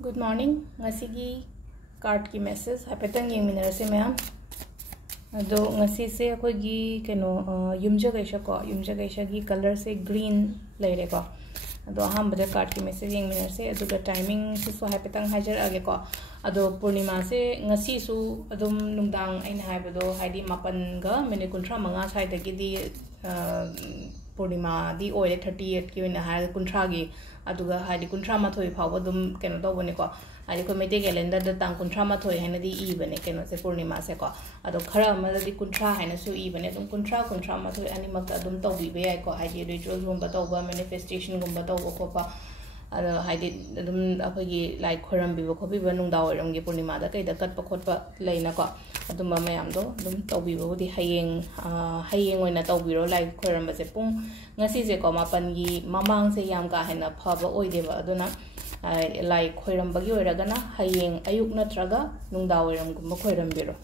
Good morning. Ngasigi card ki message hapetang yengminarase ma'am. Ado ngasi se akogi keno yumja gaisha gi color se green laire ko. Ado ahambada card ki message yengminarase aduga timing su hapetang hajar age ko. Ado purnima se ngasi su adum nungdang aina haibado haidi mapan ga minute 35 sai dagi di purnima di oil 38 ki wina ha kuntra gi aduga haidi kuntra mathoi phawa dum keno do bone ko haidi ko mete calendar da tang kuntra mathoi haina di e bane keno se purnima se ko ado khara ma di kuntra haina su e bane dum kuntra mathoi ani mak dum to bi be ai ko haidi rituals gum ba to ba manifestation gum ba to ko pa ado haidi dum akogi like khoram bi ko bi ba nung da oiram gi purnima da kai da kat pa khot pa leina ko adum ma yam do dum to bi bo di hayeng oina to bi ro like khoram ba se pung ngasi se ko mapan gi mamang se yam ka hena phaba oi de ba aduna like khoram ba gi oira gana hayeng ayuk natraga nung da oiram gum khoram bi ro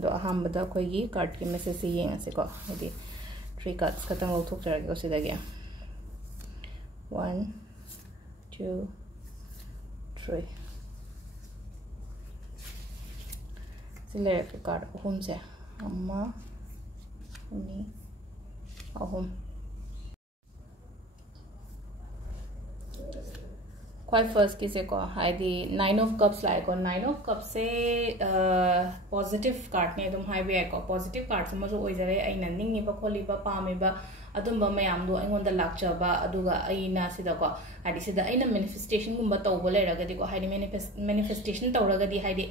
do aham ba da koi gi card ki message se yeng ase ko adi 3 cards katang lo thok jar ko se da ge 1 2 3 select card ahum se amma ani ahum quite first ki se ko haidi 9 of cups like on 9 of cups se positive card ne dum hai be ko positive card se ma so oi jare ai nan ning ni ba kholi ba pa me ba adum ba mayam do aingon da lakcha ba aduga aina sida ko haidi sida aina manifestation gum ba to bo le raga di ko haidi manifestation to raga di haidi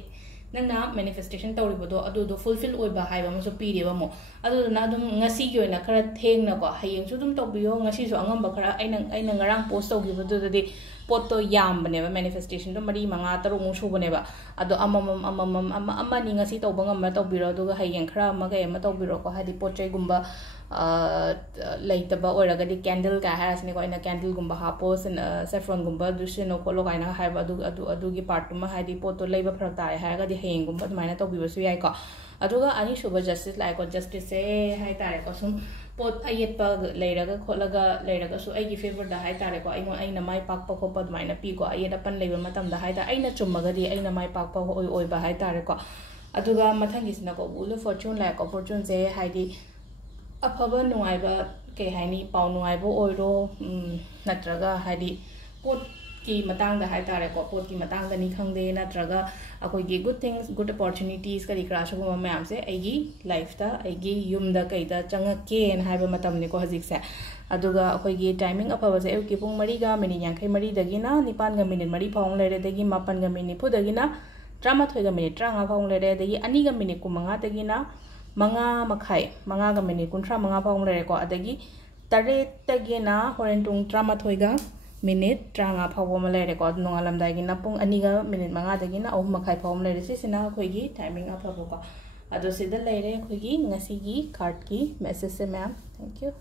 nangna manifestation tawribodo adu do fulfill oi ba haiba mo so pire ba mo adu na dum ngasi gi oina khara theng na ko hayeng su dum tawbiyo ngasi su angam ba khara aina ngarang post tawgi bodo de pot to yam bane ba manifestation do mari manga taru mu su bane ba adu amma ni ngasi tawba ngam ma tawbiro adu ga hayeng khara ma ga ma tawbiro ko hadi pochai gumba laitaba oraga di candle ka has ne ko ina candle gumba hapo saffron gumba dusino ko lo kaina haiba adu gi part ma hadi poto leiba phara tare haga di heng gumba maina to bibasu yai ko aduga ani shuba justice like ko justice se hai tare ko sum pot ayet pa leiraga kholaga leiraga su ai gi favor da hai tare ko aina mai pak pa ko pa maina pi ko ayet apan leiba matam da hai ta aina chummaga di aina mai pak pa oi ba hai tare ko aduga mathangi sina ko ulu fortune like ko fortune se haidi Afaba nuaiba ke haini pau nuaibo oiro natraga haidi pot ki matang da hai tare ko pot ki matang da ni khangde natraga akoi gi good things good opportunities kari crash ko mayam se aigi life ta aigi yum da kai da changa ken haiba matam ni ko hajik se aduga akoi gi timing afaba se ki pung mari ga mini yankai mari dagina nipan ga minute mari phong lere dagi mapan ga minute pu dagina drama thoi ga minute tranga phong lere dagi ani ga minute ku manga dagina manga makhai manga ga minute kuntra manga phong lere ko adagi tare tagina horen tung drama thoi ga minute tranga phawom lere ko nongalam dai gi na pung ani ga minute manga dagi na ahum makhai phawom lere se sina khoi gi timing afabo ko ado sida lere khoi gi ngasi gi card ki message se ma'am thank you